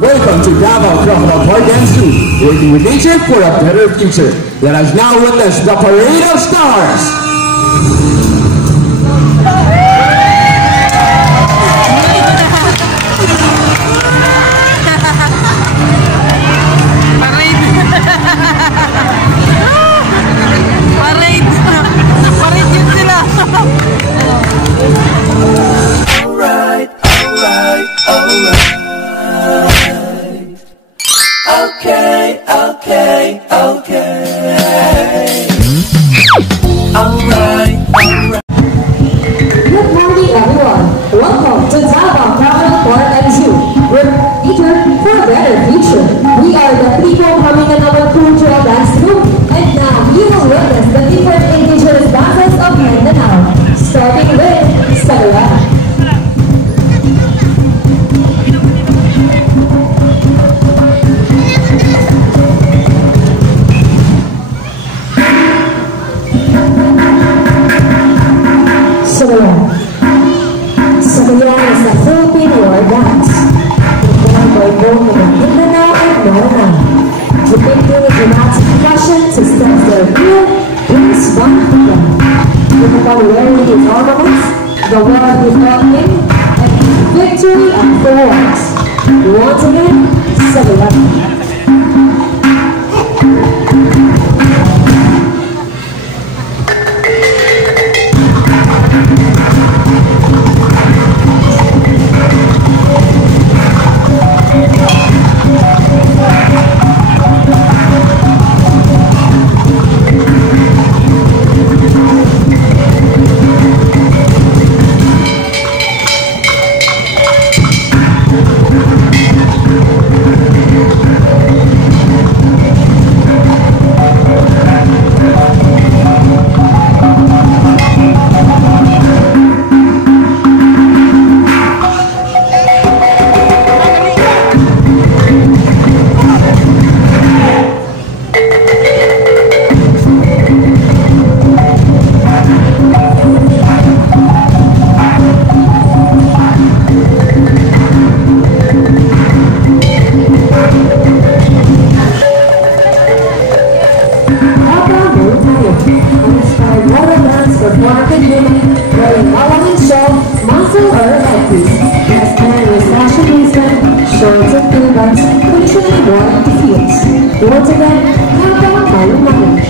Welcome to DAVAO Crocodile Park and Zoo, working with nature for a better future. Let us now witness the Parade of Stars! Good morning, everyone. Welcome to DAVAO Crocodile Park and Zoo. We're eager for a better future. We are the people coming in our cultural dance group, and now you will witness the different indigenous dances of Mindanao, starting with Sagala. Sagala is a Philippine war dance, performed by both the Mindanao and Mindanao, depicting a dramatic fashion to stand their real brings one together. With the wearing his ornaments, the war is welcoming, and victory and force. Once again, Sagala. Once again, DAVAO Crocodile.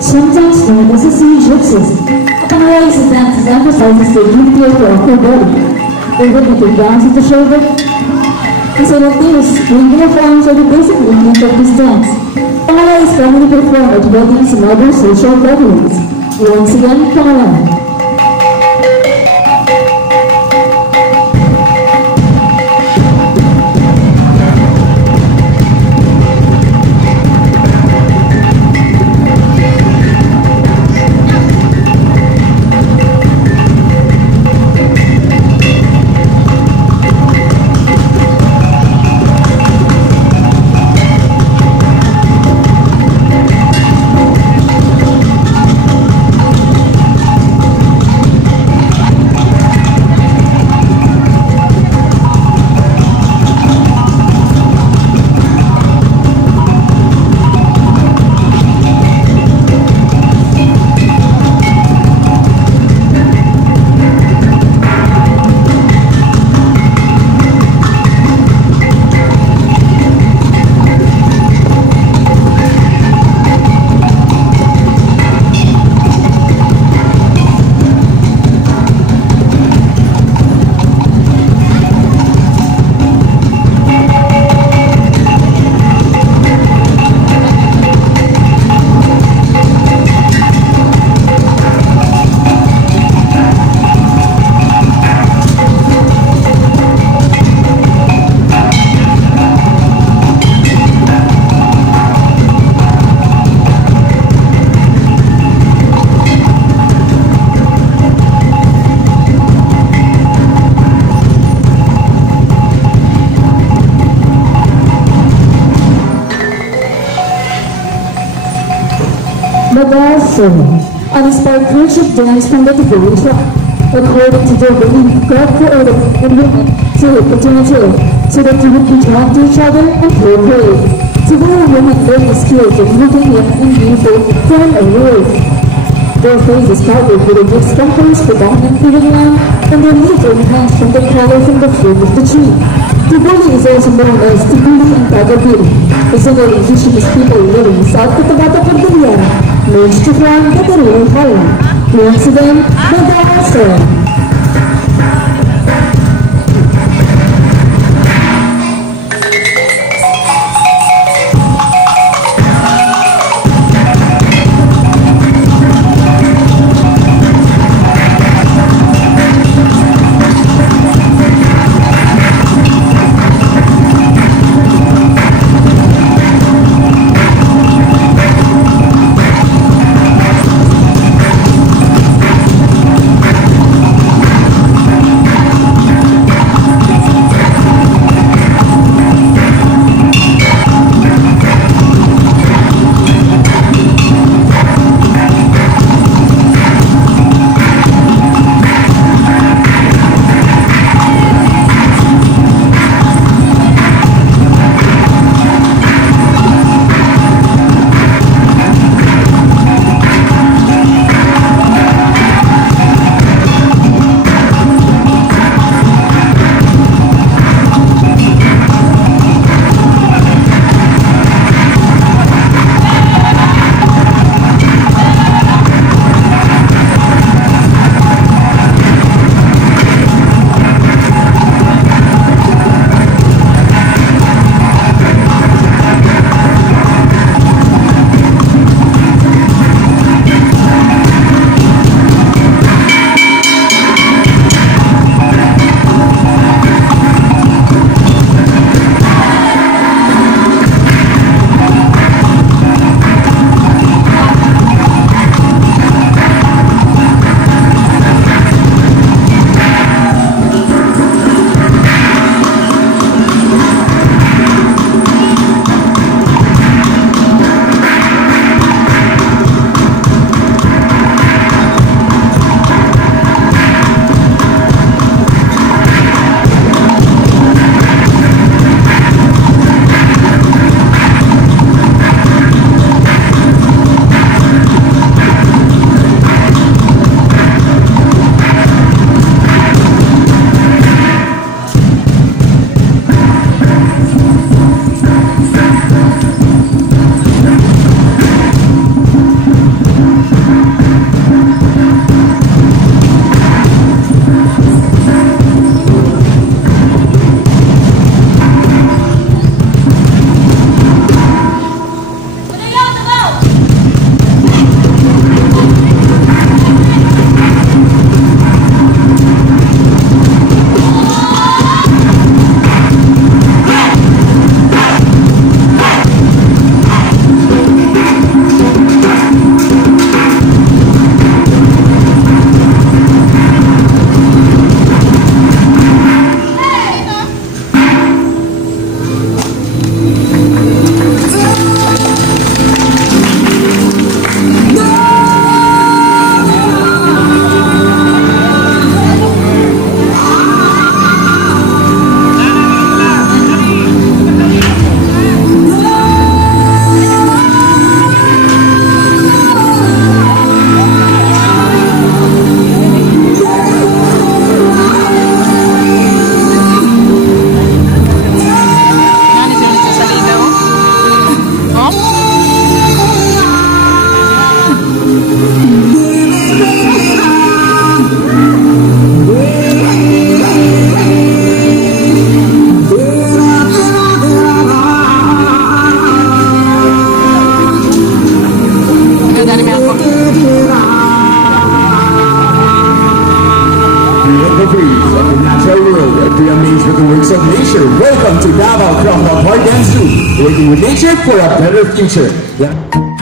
Sometimes known as a sea gypsies, Papangalay's dance emphasizes the unity of the upper body, the rhythmic dance of the shoulder, and simultaneously, uniforms are the basic movement of this dance. Pangalay is commonly performed at weddings and other social gatherings. Once again, Pangalay. DAVAO show, an inspired friendship dance from the DIGONG tribe. According to their belief, God created men and women to between the two, so that they would be drawn to each other and procreate. Together, women learn the skills of moving young and beautiful from a word. Their face is covered with a mixed colors predominantly with land, and their leaves are enhanced from the color from the fruit of the tree. Tibuli is also known as Tibuli and Tagabili. It's a name indigenous people living south of the Cordillera merged to form the Caribbean Highland. Once again, the DAVAO story. Welcome to DAVAO from the Park and Zoo, working with nature for a better future.